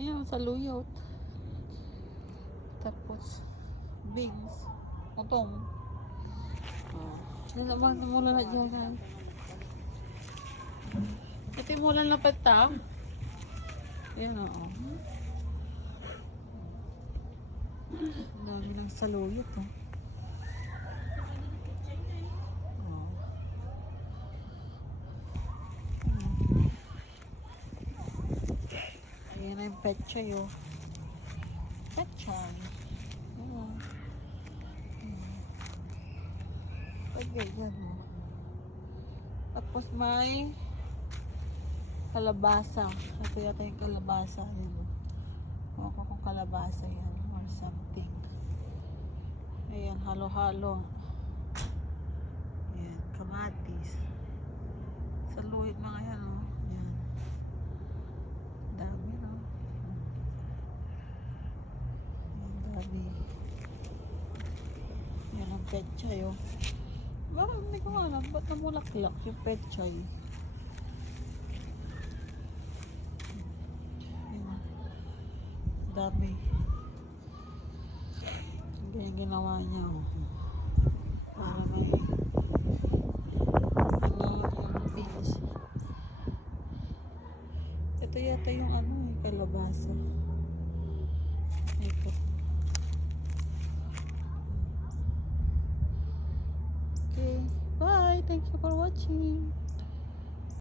Yan, sa luyot. Tapos, beans. Utong. Oh. Yan naman, mula na dyan. Ito mula na pata. Yan, oo. Dami ng saluyot. Oh. Ayan na yung petchay, oh. Petchay. Oo. Hmm. Pag ganyan, oh. Tapos may kalabasa. Ito yata yung kalabasa. Ayan, oh. Ewan ko kung kalabasa yan or something. Ayan, halo-halo. Ayan, kamatis. Sa luhit mga yan, oh. Ayan. Dami, dami. Yan ang petchay, oh. Bakit hindi ko alam, ba't namulaklak yung petchay? Ayan. Dami. Ganyan ginawa niya, oh. Para may. Ito yata yung ano, yung kalabasa. Okay. Bye. Thank you for watching.